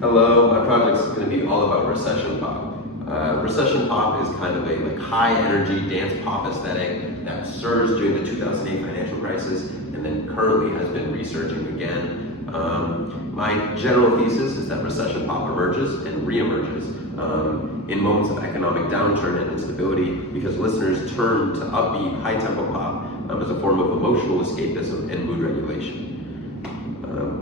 Hello, my project's going to be all about recession pop. Recession pop is kind of a high energy dance pop aesthetic that surged during the 2008 financial crisis and then currently has been resurging again. My general thesis is that recession pop emerges and reemerges in moments of economic downturn and instability because listeners turn to upbeat, high tempo pop as a form of emotional escapism and mood regulation.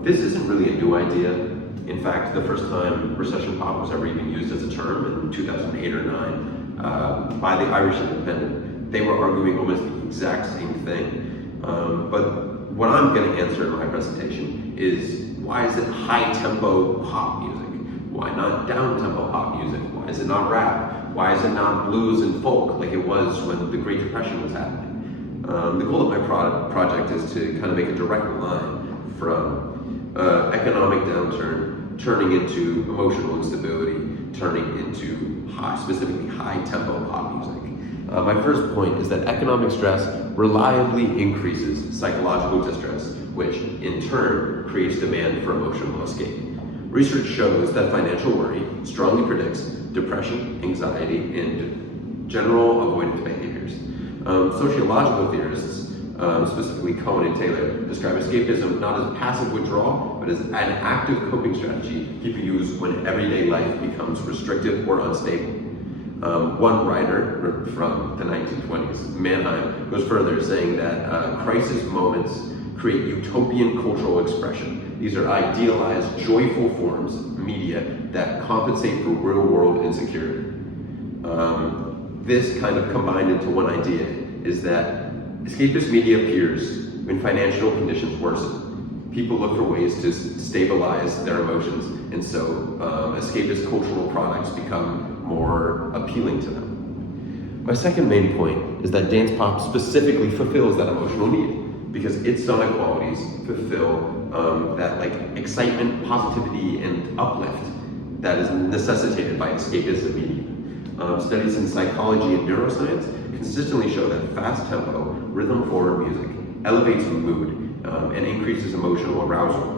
This isn't really a new idea. In fact, the first time recession pop was ever even used as a term in 2008 or 9 by the Irish Independent, they were arguing almost the exact same thing. But what I'm going to answer in my presentation is, why is it high tempo pop music? Why not down tempo pop music? Why is it not rap? Why is it not blues and folk like it was when the Great Depression was happening? The goal of my project is to kind of make a direct line from economic downturn turning into emotional instability, turning into specifically high tempo pop music. My first point is that economic stress reliably increases psychological distress, which in turn creates demand for emotional escape. Research shows that financial worry strongly predicts depression, anxiety, and general avoidance behaviors. Sociological theorists, specifically Cohen and Taylor, describe escapism not as passive withdrawal, but as an active coping strategy people use when everyday life becomes restrictive or unstable. One writer from the 1920s, Mannheim, goes further, saying that crisis moments create utopian cultural expression. These are idealized, joyful forms of media that compensate for real-world insecurity. This kind of combined into one idea is that escapist media appears when financial conditions worsen. People look for ways to stabilize their emotions, and so escapist cultural products become more appealing to them. My second main point is that dance pop specifically fulfills that emotional need because its sonic qualities fulfill that excitement, positivity, and uplift that is necessitated by escapist media. Studies in psychology and neuroscience consistently show that fast tempo, rhythm-forward music elevates mood and increases emotional arousal.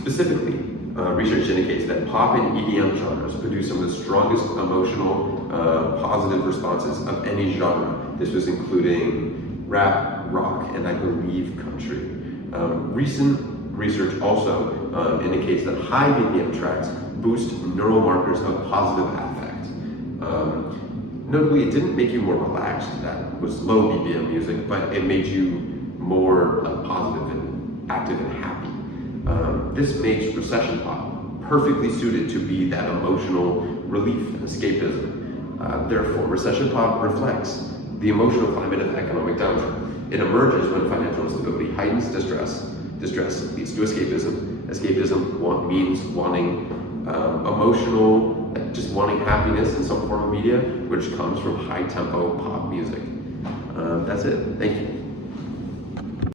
Specifically, research indicates that pop and EDM genres produce some of the strongest emotional positive responses of any genre. This was including rap, rock, and I believe country. Recent research also indicates that high BPM tracks boost neural markers of positive affect. Notably, it didn't make you more relaxed. That was low BPM music, but it made you more positive and active and happy. This makes recession pop perfectly suited to be that emotional relief and escapism. Therefore, recession pop reflects the emotional climate of economic downturn. It emerges when financial instability heightens distress. Distress leads to escapism. Escapism means wanting just wanting happiness in some form of media, which comes from high tempo pop music. That's it. Thank you.